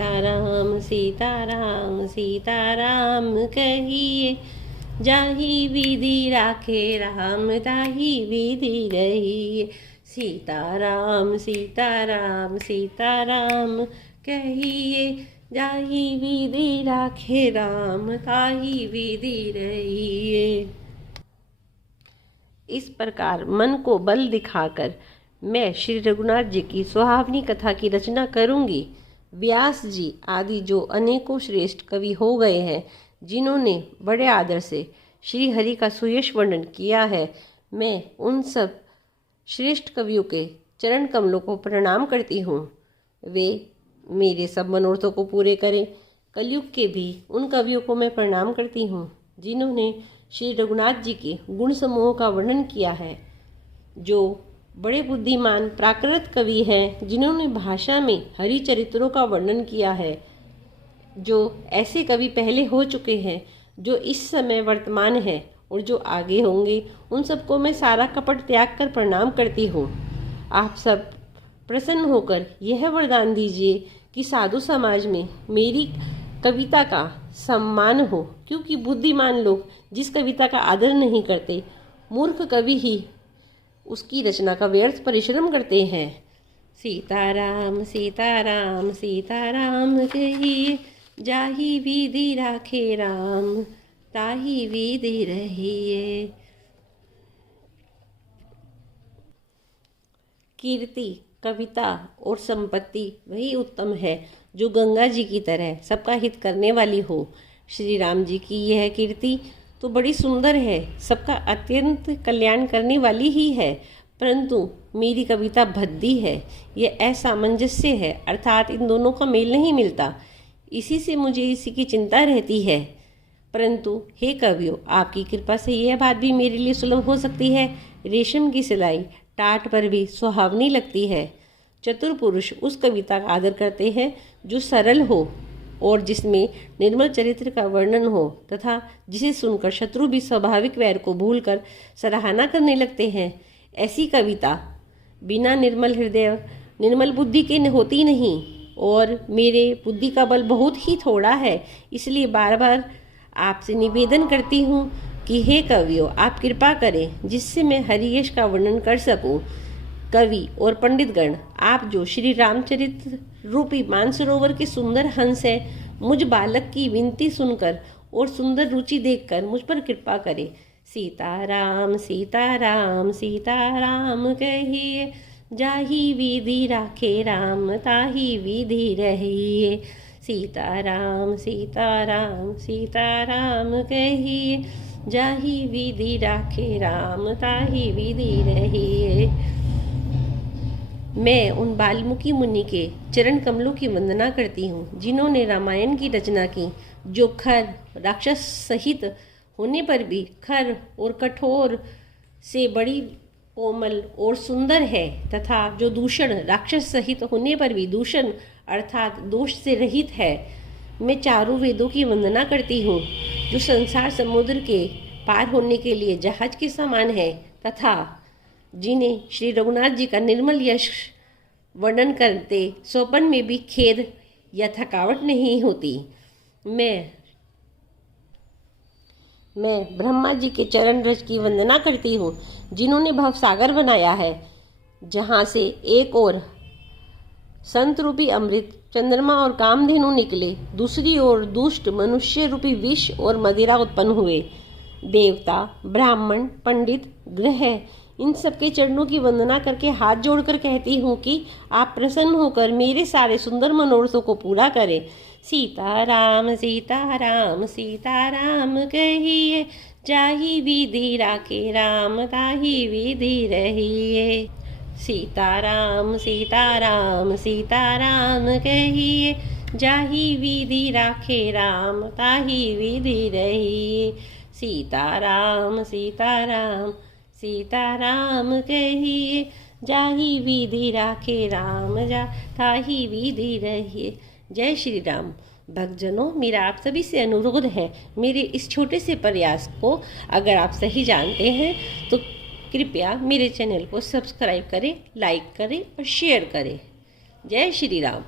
सीताराम सीताराम सीताराम कहिए, जाहि विधि राखे राम ताहि विधि रहिए। सीताराम सीताराम सीताराम कहिए, जाहि विधि राखे राम ताहि विधि रहिए। इस प्रकार मन को बल दिखाकर मैं श्री रघुनाथ जी की सुहावनी कथा की रचना करूंगी। व्यास जी आदि जो अनेकों श्रेष्ठ कवि हो गए हैं, जिन्होंने बड़े आदर से श्री हरि का सुयश वर्णन किया है, मैं उन सब श्रेष्ठ कवियों के चरण कमलों को प्रणाम करती हूँ। वे मेरे सब मनोरथों को पूरे करें। कलयुग के भी उन कवियों को मैं प्रणाम करती हूँ, जिन्होंने श्री रघुनाथ जी के गुण समूहों का वर्णन किया है। जो बड़े बुद्धिमान प्राकृत कवि हैं, जिन्होंने भाषा में हरि चरित्रों का वर्णन किया है। जो ऐसे कवि पहले हो चुके हैं, जो इस समय वर्तमान है और जो आगे होंगे, उन सबको मैं सारा कपट त्याग कर प्रणाम करती हूँ। आप सब प्रसन्न होकर यह वरदान दीजिए कि साधु समाज में मेरी कविता का सम्मान हो, क्योंकि बुद्धिमान लोग जिस कविता का आदर नहीं करते, मूर्ख कवि ही उसकी रचना का व्यर्थ परिश्रम करते हैं। सीताराम सीताराम सीताराम कहिए, जाहि विधि राखे राम ताहि विधि रहिए। कीर्ति, कविता और संपत्ति वही उत्तम है जो गंगा जी की तरह सबका हित करने वाली हो। श्री राम जी की यह कीर्ति तो बड़ी सुंदर है, सबका अत्यंत कल्याण करने वाली ही है, परंतु मेरी कविता भद्दी है। यह असामंजस्य है, अर्थात इन दोनों का मेल नहीं मिलता। इसी से मुझे इसी की चिंता रहती है। परंतु हे कवियों, आपकी कृपा से यह बात भी मेरे लिए सुलभ हो सकती है। रेशम की सिलाई टाट पर भी सुहावनी लगती है। चतुर पुरुष उस कविता का आदर करते हैं जो सरल हो और जिसमें निर्मल चरित्र का वर्णन हो, तथा जिसे सुनकर शत्रु भी स्वाभाविक वैर को भूलकर सराहना करने लगते हैं। ऐसी कविता बिना निर्मल हृदय, निर्मल बुद्धि के होती नहीं, और मेरे बुद्धि का बल बहुत ही थोड़ा है। इसलिए बार बार आपसे निवेदन करती हूँ कि हे कवियों, आप कृपा करें जिससे मैं हरियश का वर्णन कर सकूं। कवि और पंडितगण, आप जो श्री रामचरित्र रूपी मानसरोवर के सुंदर हंस हैं, मुझ बालक की विनती सुनकर और सुंदर रुचि देखकर मुझ पर कृपा करें। सीताराम सीताराम सीताराम कहिए, जाहि विधि राखे राम ताहि विधि रहिए। सीताराम सीताराम सीताराम कहिए, जाहि विधि राखे राम ताहि विधि रहिए। मैं उन वाल्मीकि मुनि के चरण कमलों की वंदना करती हूँ, जिन्होंने रामायण की रचना की, जो खर राक्षस सहित होने पर भी खर और कठोर से बड़ी कोमल और सुंदर है, तथा जो दूषण राक्षस सहित होने पर भी दूषण अर्थात दोष से रहित है। मैं चारों वेदों की वंदना करती हूँ, जो संसार समुद्र के पार होने के लिए जहाज के समान है, तथा जिन्हें श्री रघुनाथ जी का निर्मल यश वर्णन करते सोपन में भी खेद या थकावट नहीं होती। मैं ब्रह्मा जी के चरण रज की वंदना करती हूँ, जिन्होंने भवसागर बनाया है, जहाँ से एक ओर संत रूपी अमृत, चंद्रमा और कामधेनु निकले, दूसरी ओर दुष्ट मनुष्य रूपी विष और मदिरा उत्पन्न हुए। देवता, ब्राह्मण, पंडित, ग्रह, इन सबके चरणों की वंदना करके हाथ जोड़कर कहती हूँ कि आप प्रसन्न होकर मेरे सारे सुंदर मनोरथों को पूरा करें। सीताराम सीताराम सीताराम कहिए, जाहि विधि राखे राम ताहि विधि रहिए। सीताराम सीताराम सीताराम कहिए, जाहि विधि राखे राम ताहि विधि रहिए। सीताराम सीताराम सीताराम कहिए, जाहि विधि राखे राम ताहि विधि रहिए। जय श्री राम। भक्तजनों, मेरा आप सभी से अनुरोध है, मेरे इस छोटे से प्रयास को अगर आप सही जानते हैं तो कृपया मेरे चैनल को सब्सक्राइब करें, लाइक करें और शेयर करें। जय श्री राम।